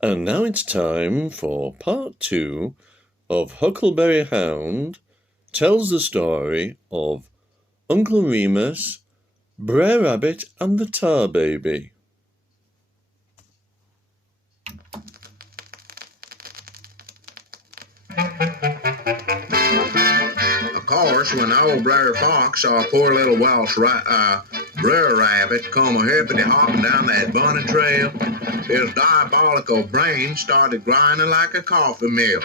And now it's time for part 2 of Huckleberry Hound tells the story of Uncle Remus, Brer Rabbit and the Tar Baby. Of course, when old Brer Fox saw poor little Welsh Brer Rabbit come hippity-hopping down that bunny trail, his diabolical brain started grinding like a coffee mill.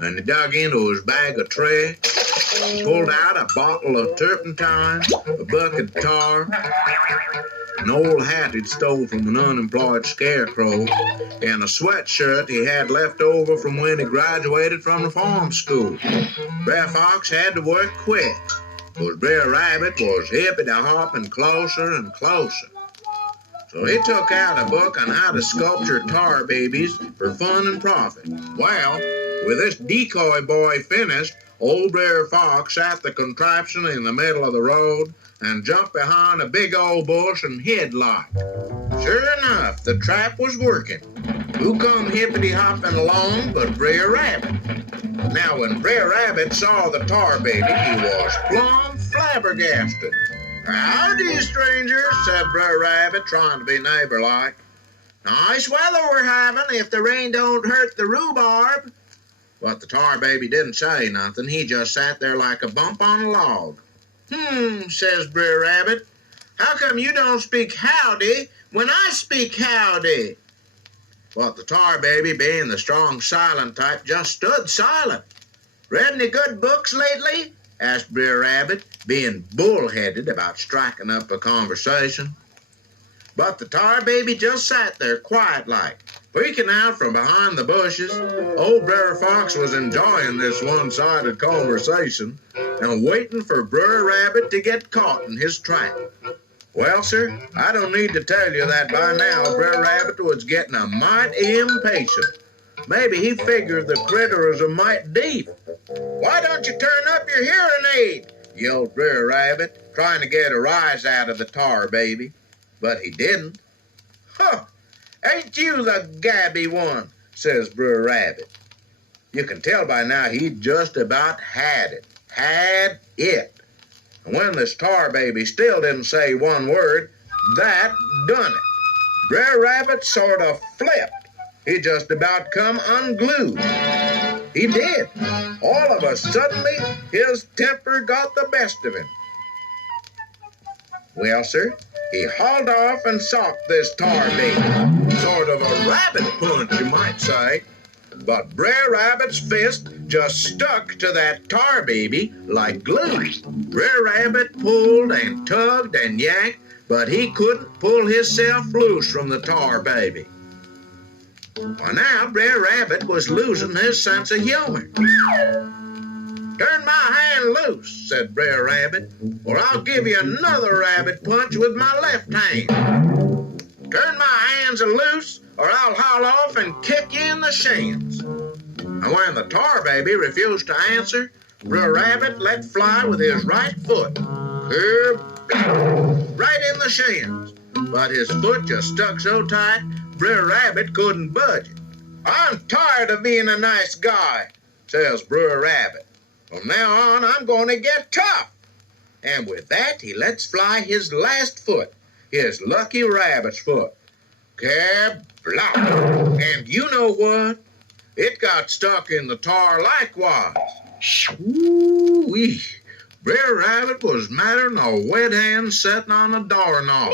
And he dug into his bag of tricks, pulled out a bottle of turpentine, a bucket of tar, an old hat he'd stole from an unemployed scarecrow, and a sweatshirt he had left over from when he graduated from the farm school. Brer Fox had to work quick, because Brer Rabbit was hippity-hopping closer and closer. So he took out a book on how to sculpture tar babies for fun and profit. Well, with this decoy boy finished, old Brer Fox sat the contraption in the middle of the road and jumped behind a big old bush and hid like. Sure enough, the trap was working. Who come hippity-hopping along but Brer Rabbit? Now, when Brer Rabbit saw the tar baby, he was plumb flabbergasted. "Howdy, stranger," said Brer Rabbit, trying to be neighbor-like. "Nice weather we're having, if the rain don't hurt the rhubarb." But the tar baby didn't say nothing. He just sat there like a bump on a log. Says Brer Rabbit, "how come you don't speak howdy when I speak howdy?" But the tar baby, being the strong silent type, just stood silent. "Read any good books lately?" asked Brer Rabbit, being bullheaded about striking up a conversation. But the tar baby just sat there quiet-like, peeking out from behind the bushes. Old Brer Fox was enjoying this one-sided conversation and waiting for Brer Rabbit to get caught in his trap. Well, sir, I don't need to tell you that by now Brer Rabbit was getting a mite impatient. Maybe he figured the critter was a mite deep. "Why don't you turn up your hearing aid?" yelled Brer Rabbit, trying to get a rise out of the tar baby. But he didn't. "Huh! Ain't you the gabby one?" says Brer Rabbit. You can tell by now he just about had it. Had it. And when this tar baby still didn't say one word, that done it. Brer Rabbit sort of flipped. He just about come unglued. He did. All of a suddenly, his temper got the best of him. Well, sir, he hauled off and socked this tar baby. Sort of a rabbit punch, you might say. But Brer Rabbit's fist just stuck to that tar baby like glue. Brer Rabbit pulled and tugged and yanked, but he couldn't pull himself loose from the tar baby. Well, now Brer Rabbit was losing his sense of humor. "Turn my hand loose," said Brer Rabbit, "or I'll give you another rabbit punch with my left hand. Turn my hands loose, or I'll haul off and kick you in the shins." And when the tar baby refused to answer, Brer Rabbit let fly with his right foot. Right in the shins. But his foot just stuck so tight, Brer Rabbit couldn't budge it. "I'm tired of being a nice guy," says Brer Rabbit. "From now on, I'm going to get tough." And with that, he lets fly his last foot, his lucky rabbit's foot. Kerblop! And you know what? It got stuck in the tar likewise. Woo-wee! Brer Rabbit was madder than a wet hen sitting on a doorknob.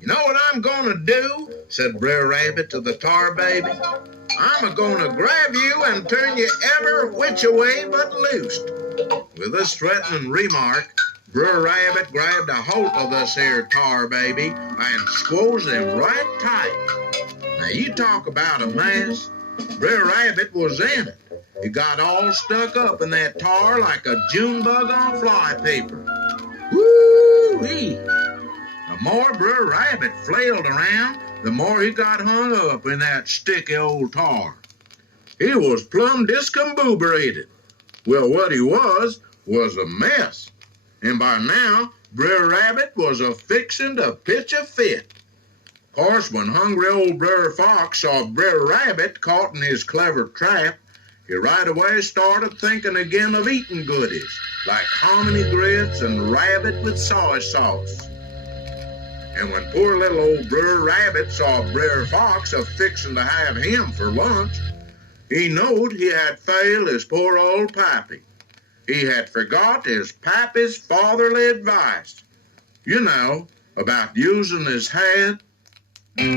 "You know what I'm going to do?" said Brer Rabbit to the tar baby. "I'm going to grab you and turn you ever which way but loosed." With this threatening remark, Brer Rabbit grabbed a hold of this here tar baby and squoze him right tight. Now you talk about a mess. Brer Rabbit was in it. He got all stuck up in that tar like a June bug on fly paper. Woo-wee! The more Brer Rabbit flailed around, the more he got hung up in that sticky old tar. He was plumb discombobulated. Well, what he was a mess. And by now, Brer Rabbit was a-fixin' to pitch a fit. Course, when hungry old Brer Fox saw Brer Rabbit caught in his clever trap, he right away started thinking again of eating goodies like hominy grits and rabbit with soy sauce. And when poor little old Brer Rabbit saw Brer Fox a-fixin' to have him for lunch, he knowed he had failed his poor old pappy. He had forgot his pappy's fatherly advice, you know, about using his head. Uncle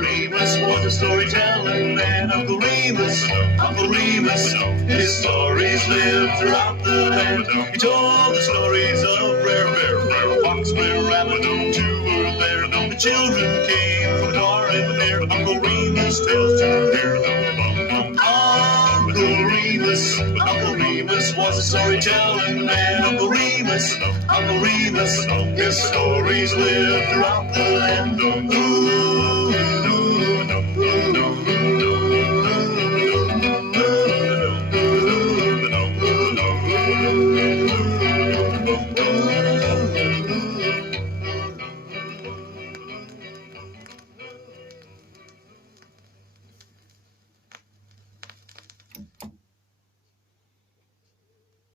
Remus was a storytelling man. Uncle Remus, his stories lived throughout the land. He told the stories of Brer Bear, Brer Fox, Brer Rabbit, two were there. The children came from far and near. Uncle Remus tells to hear. Uncle Remus was a storytelling man. Uncle Remus, his stories live throughout the land.